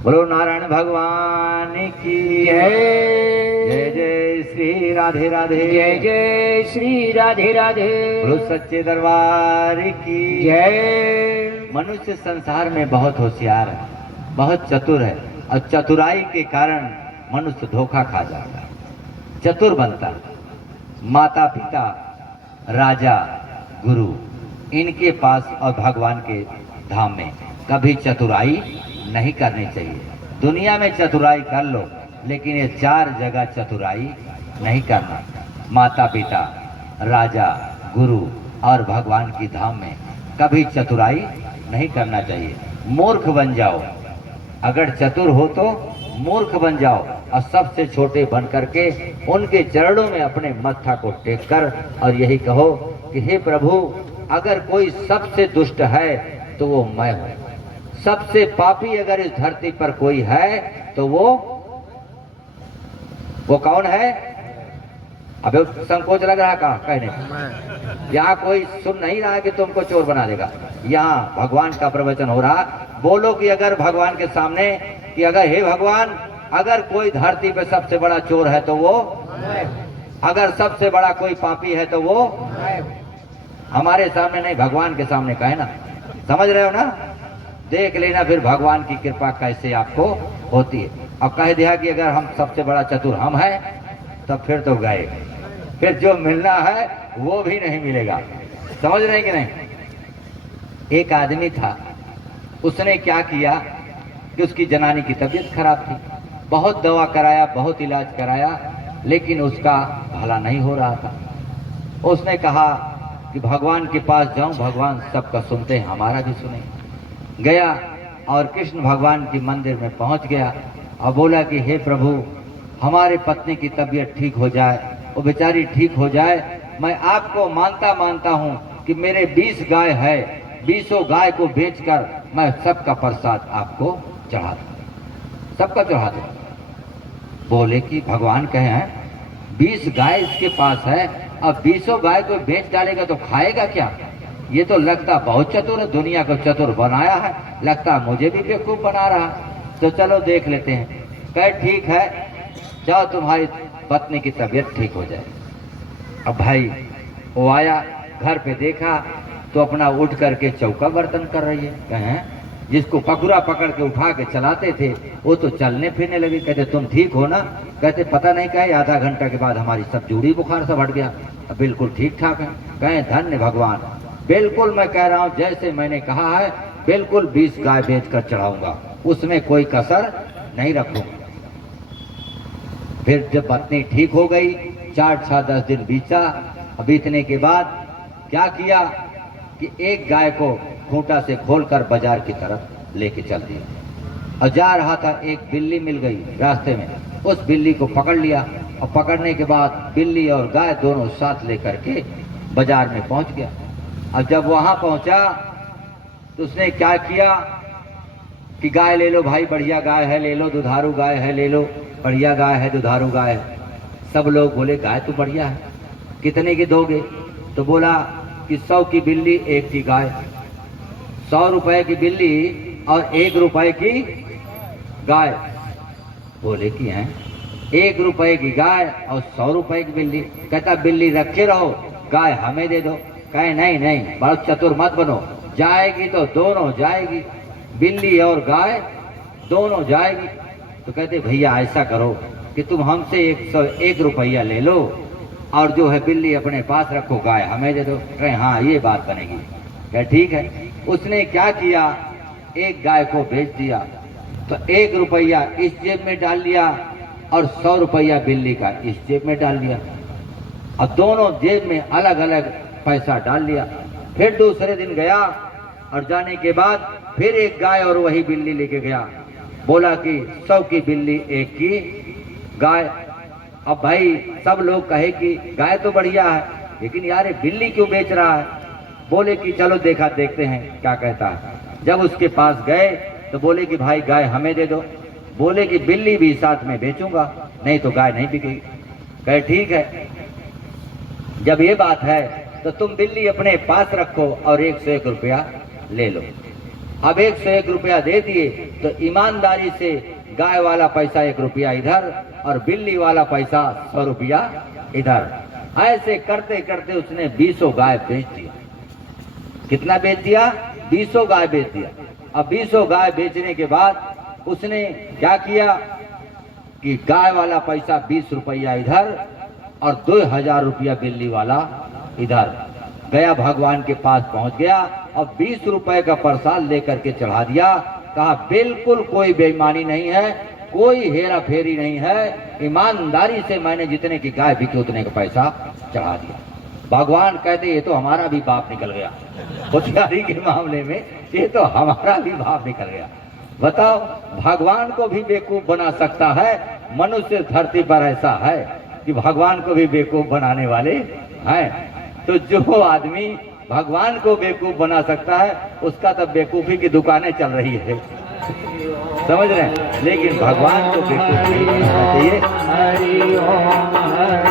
बोलो नारायण भगवान की जय। जय जय श्री राधे राधे। जय जय श्री राधे राधे। बोलो सच्चे दरबार की जय। मनुष्य संसार में बहुत होशियार है, बहुत चतुर है, और चतुराई के कारण मनुष्य धोखा खा जाता है, चतुर बनता है। माता पिता, राजा, गुरु, इनके पास और भगवान के धाम में कभी चतुराई नहीं करनी चाहिए। दुनिया में चतुराई कर लो, लेकिन ये 4 जगह चतुराई नहीं करना। माता पिता, राजा, गुरु और भगवान की धाम में कभी चतुराई नहीं करना चाहिए। मूर्ख बन जाओ, अगर चतुर हो तो मूर्ख बन जाओ, और सबसे छोटे बन करके उनके चरणों में अपने मत्था को टेक कर और यही कहो कि हे प्रभु, अगर कोई सबसे दुष्ट है तो वो मैं हूं, सबसे पापी अगर इस धरती पर कोई है तो वो कौन है? अबे संकोच लग रहा कहा कहने? यहाँ कोई सुन नहीं रहा कि तुमको चोर बना देगा। यहाँ भगवान का प्रवचन हो रहा। बोलो कि अगर भगवान के सामने कि अगर हे भगवान, अगर कोई धरती पे सबसे बड़ा चोर है तो वो, अगर सबसे बड़ा कोई पापी है तो वो हमारे सामने नहीं, भगवान के सामने कहे ना। समझ रहे हो ना? देख लेना फिर भगवान की कृपा कैसे आपको होती है। अब कह दिया कि अगर हम सबसे बड़ा चतुर हम हैं, तब फिर तो गए, फिर जो मिलना है वो भी नहीं मिलेगा। समझ रहे कि नहीं? एक आदमी था, उसने क्या किया कि उसकी जनानी की तबीयत खराब थी, बहुत दवा कराया, बहुत इलाज कराया, लेकिन उसका भला नहीं हो रहा था। उसने कहा कि भगवान के पास जाऊं, भगवान सबका सुनते हैं, हमारा भी सुने। गया और कृष्ण भगवान के मंदिर में पहुंच गया और बोला कि हे प्रभु, हमारे पत्नी की तबीयत ठीक हो जाए, वो बेचारी ठीक हो जाए। मैं आपको मानता हूं कि मेरे 20 गाय है, 20 गाय को बेचकर मैं सबका प्रसाद आपको चढ़ा दूं, सबका चढ़ा दूं। बोले कि भगवान कहे हैं 20 गाय इसके पास है, अब 20 गाय को बेच डालेगा तो खाएगा क्या? ये तो लगता बहुत चतुर है, दुनिया को चतुर बनाया है, लगता मुझे भी बेवकूफ बना रहा है। तो चलो देख लेते हैं। कहे ठीक है, जाओ तुम्हारी पत्नी की तबीयत ठीक हो जाए। अब भाई वो आया, घर पे देखा तो अपना उठ करके चौका बर्तन कर रही है। कहें जिसको पकुड़ा पकड़ के उठा के चलाते थे वो तो चलने फिरने लगे। कहते तुम ठीक हो ना? कहते पता नहीं, कहे आधा घंटा के बाद हमारी सब जूड़ी बुखार सब हट गया, अब बिल्कुल ठीक ठाक है। कहें धन्य भगवान, बिल्कुल मैं कह रहा हूं जैसे मैंने कहा है, बिल्कुल 20 गाय बेचकर चढ़ाऊंगा, उसमें कोई कसर नहीं रखूंगा। फिर जब पत्नी ठीक हो गई, 4-6-10 दिन बीता। बीतने के बाद क्या किया कि एक गाय को खूंटा से खोलकर बाजार की तरफ लेके चल दिया, और जा रहा था, एक बिल्ली मिल गई रास्ते में, उस बिल्ली को पकड़ लिया, और पकड़ने के बाद बिल्ली और गाय दोनों साथ लेकर के बाजार में पहुंच गया। अब जब वहां पहुंचा तो उसने क्या किया कि गाय ले लो भाई, बढ़िया गाय है ले लो, दुधारू गाय है ले लो, बढ़िया गाय है, दुधारू गाय है। सब लोग बोले गाय तो बढ़िया है, कितने की दोगे? तो बोला कि 100 की बिल्ली, 1 की गाय। 100 रुपए की बिल्ली और 1 रुपए की गाय। बोले कि हैं 1 रुपए की गाय और 100 रुपए की बिल्ली। कहता बिल्ली रखे रहो, गाय हमें दे दो। कहे नहीं नहीं, बहुत चतुर मत बनो, जाएगी तो दोनों जाएगी, बिल्ली और गाय दोनों जाएगी। तो कहते भैया ऐसा करो कि तुम हमसे 101 रुपया ले लो, और जो है बिल्ली अपने पास रखो, गाय हमें दे दो। कहे हाँ ये बात बनेगी। कहे ठीक है। उसने क्या किया, एक गाय को बेच दिया, तो 1 रुपया इस जेब में डाल लिया और 100 रुपया बिल्ली का इस जेब में डाल लिया, और दोनों जेब में अलग अलग पैसा डाल लिया। फिर दूसरे दिन गया, और जाने के बाद फिर एक गाय और वही बिल्ली लेके गया। बोला कि 100 की बिल्ली, 1 की गाय। अब भाई सब लोग कहे कि गाय तो बढ़िया है, लेकिन यार ये बिल्ली क्यों बेच रहा है? बोले कि चलो देखते हैं क्या कहता है। जब उसके पास गए तो बोले कि भाई गाय हमें दे दो। बोले कि बिल्ली भी साथ में बेचूंगा, नहीं तो गाय नहीं बिकेगी। कहे ठीक है, जब ये बात है तो तुम बिल्ली अपने पास रखो और 101 रुपया ले लो। अब 101 रुपया दे दिए तो ईमानदारी से गाय वाला पैसा 1 रुपया इधर और बिल्ली वाला पैसा 100 रुपया इधर। ऐसे करते करते उसने 20 गाय बेच दिया। कितना बेच दिया? 20 गाय बेच दिया। अब 20 गाय बेचने के बाद उसने क्या किया कि गाय वाला पैसा 20 रुपया इधर और 2000 रुपया बिल्ली वाला इधर गया, भगवान के पास पहुंच गया और 20 रुपए का प्रसाद लेकर के चढ़ा दिया। कहा बिल्कुल कोई बेईमानी नहीं है, कोई हेरा फेरी नहीं है, ईमानदारी से मैंने जितने की गाय बिकी उतने का पैसा चढ़ा दिया। भगवान कहते ये तो हमारा भी बाप निकल गया, होशियारी के मामले में ये तो हमारा भी बाप निकल गया। बताओ, भगवान को भी बेवकूफ बना सकता है। मनुष्य धरती पर ऐसा है कि भगवान को भी बेवकूफ बनाने वाले हैं। तो जो आदमी भगवान को बेवकूफ बना सकता है उसका तो बेवकूफी की दुकानें चल रही है, समझ रहे हैं। लेकिन भगवान को बेवकूफ नहीं बनाना चाहिए। हरि ओम हरि